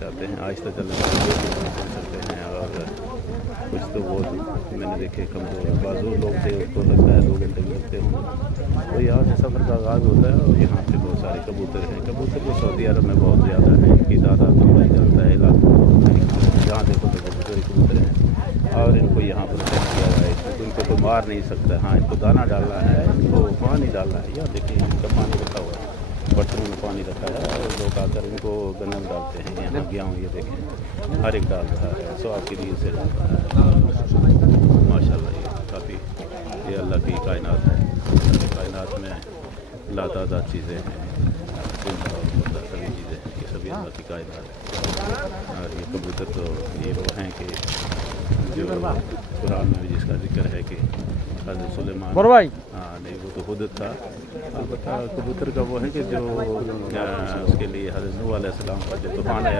چاہتے ہیں، آہستہ چلنے والے چل سکتے ہیں، اور کچھ تو بہت میں نے دیکھے کمزور بازو لوگ تھے، اس کو لگتا ہے 2 گھنٹے بھی لگتے ہوں۔ تو یہاں سے سفر کا آغاز ہوتا ہے، اور یہاں پہ بہت سارے کبوتر ہیں۔ کبوتر جو سعودی عرب میں بہت زیادہ ہیں، ان کی تعداد تو نہیں جانتا ہے، لاکھوں جہاں دیکھو تو کبوتر ہی کبوتر ہیں، اور ان کو یہاں پر سیٹ کیا ہوا ہے، ان کو کوئی مار نہیں سکتا۔ ہاں، ان کو دانہ ڈالنا ہے، ان کو پانی ڈالنا ہے۔ یہاں دیکھیں ان کا پانی رکھا ہوا ہے، برتنوں میں پانی رکھا ہے، اور لوگ آ کر ان کو گندم ڈالتے ہیں۔ یہاں گیہوں یہ دیکھیں ہر ایک ڈال رہا ہے، سواب کے لیے سے ڈال رہا ہے۔ ماشاء اللہ، یہ کافی یہ اللہ کی کائنات ہے۔ اللہ کی کائنات میں لاتعداد چیزیں ہیں، زندہ اور مردہ سبھی چیزیں ہیں، یہ سبھی اللہ کی کائنات ہے۔ اور یہ کبوتر تو یہ وہ ہیں کہ جو قرآن میں بھی جس کا ذکر ہے کہ حضرت سلیمان، ہاں نہیں وہ تو خود تھا، البتہ کبوتر کا وہ ہے کہ جو اس کے لیے حضرت نوح علیہ السلام کا جو طوفان آیا